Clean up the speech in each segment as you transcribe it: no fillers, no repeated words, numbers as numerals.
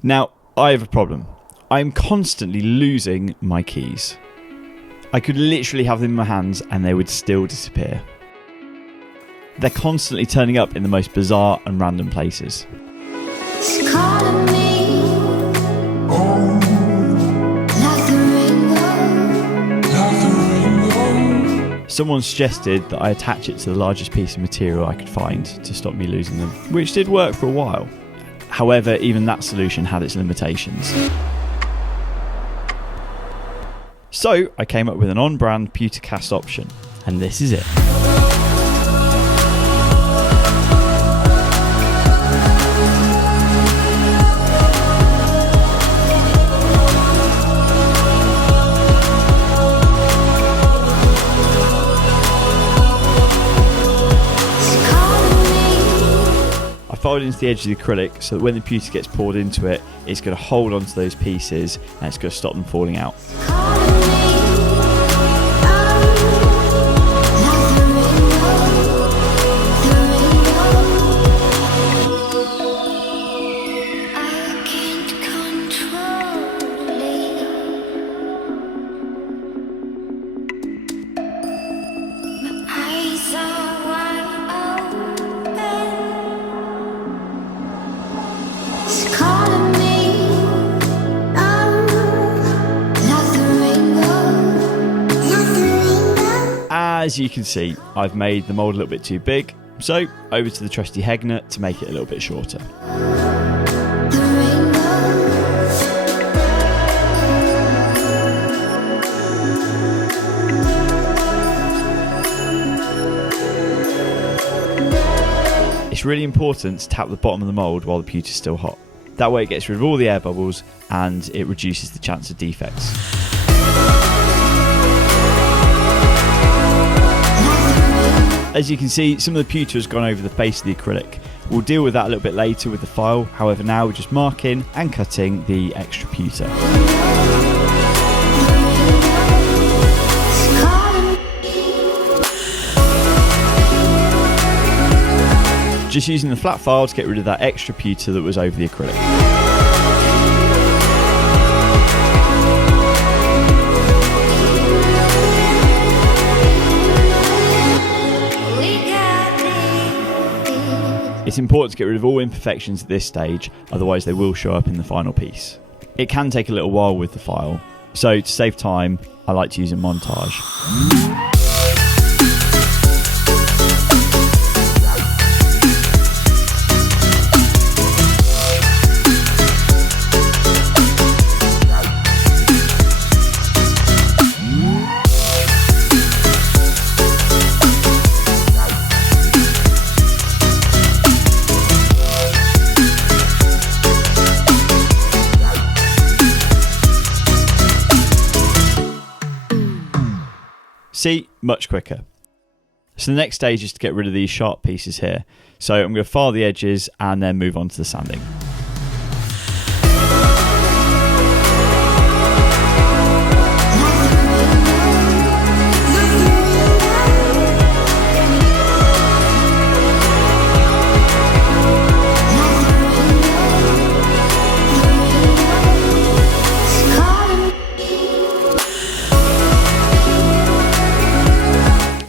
Now, I have a problem. I'm constantly losing my keys. I could literally have them in my hands and they would still disappear. They're constantly turning up in the most bizarre and random places. Someone suggested that I attach it to the largest piece of material I could find to stop me losing them, which did work for a while. However, even that solution had its limitations. So I came up with an on-brand pewter cast option, and this is it. Fold into the edge of the acrylic so that when the pewter gets poured into it, it's going to hold onto those pieces and it's going to stop them falling out. As you can see, I've made the mould a little bit too big, so over to the trusty hex nut to make it a little bit shorter. It's really important to tap the bottom of the mould while the pewter is still hot. That way it gets rid of all the air bubbles and it reduces the chance of defects. As you can see, some of the pewter has gone over the face of the acrylic. We'll deal with that a little bit later with the file, however now we're just marking and cutting the extra pewter. Just using the flat file to get rid of that extra pewter that was over the acrylic. It's important to get rid of all imperfections at this stage, otherwise they will show up in the final piece. It can take a little while with the file, so to save time, I like to use a montage. See, much quicker. So the next stage is to get rid of these sharp pieces here. So I'm going to file the edges and then move on to the sanding.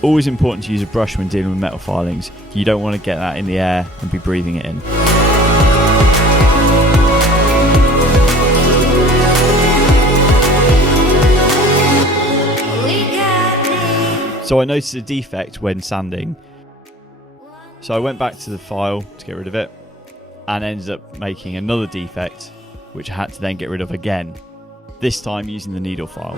Always important to use a brush when dealing with metal filings. You don't want to get that in the air and be breathing it in. So I noticed a defect when sanding. So I went back to the file to get rid of it and ended up making another defect which I had to then get rid of again. This time using the needle file.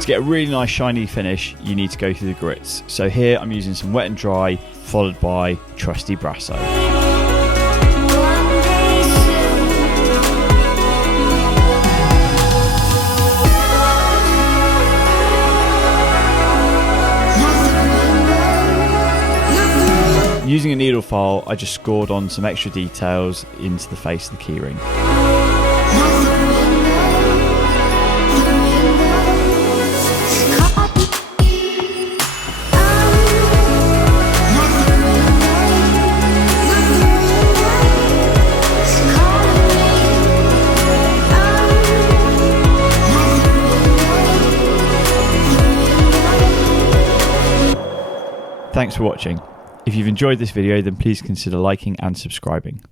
To get a really nice shiny finish, you need to go through the grits. So here I'm using some wet and dry, followed by trusty Brasso. Using a needle file, I just scored on some extra details into the face of the keyring. Thanks for watching. If you've enjoyed this video, then please consider liking and subscribing.